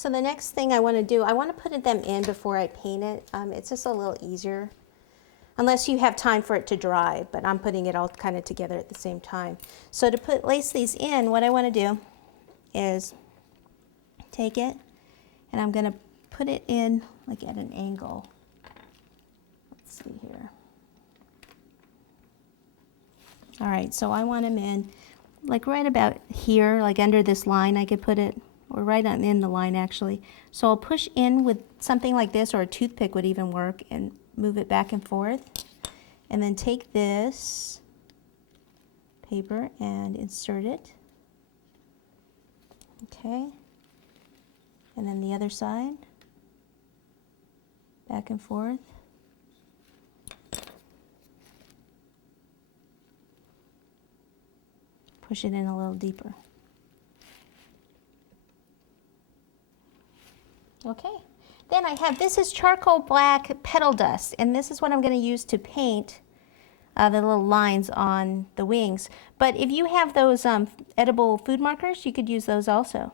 So the next thing I want to do, I want to put them in before I paint it. It's just a little easier, unless you have time for it to dry, but I'm putting it all kind of together at the same time. So to lace these in, what I want to do is take it and I'm going to put it in like at an angle. Let's see here. All right, so I want them in like right about here, like under this line I could put it, or right on in the line actually. So I'll push in with something like this, or a toothpick would even work, and move it back and forth. And then take this paper and insert it. Okay. And then the other side, back and forth. Push it in a little deeper. Okay. Then I have, this is charcoal black petal dust, and this is what I'm going to use to paint the little lines on the wings. But if you have those edible food markers, you could use those also.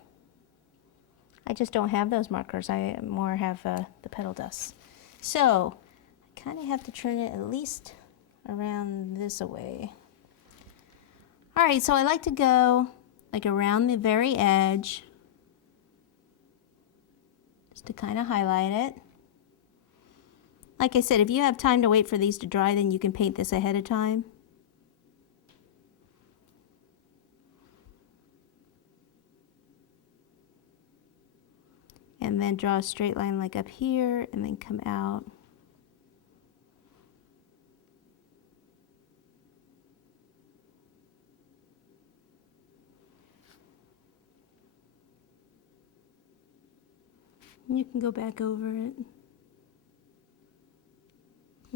I just don't have those markers. I more have the petal dust. So I kind of have to turn it at least around this way. All right, so I like to go like around the very edge, just to kind of highlight it. Like I said, if you have time to wait for these to dry, then you can paint this ahead of time. And then draw a straight line like up here, and then come out. And you can go back over it.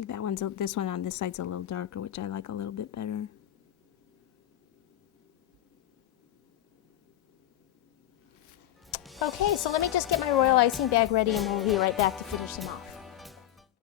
That one's, this one on this side's a little darker, which I like a little bit better. Okay, so let me just get my royal icing bag ready and we'll be right back to finish them off.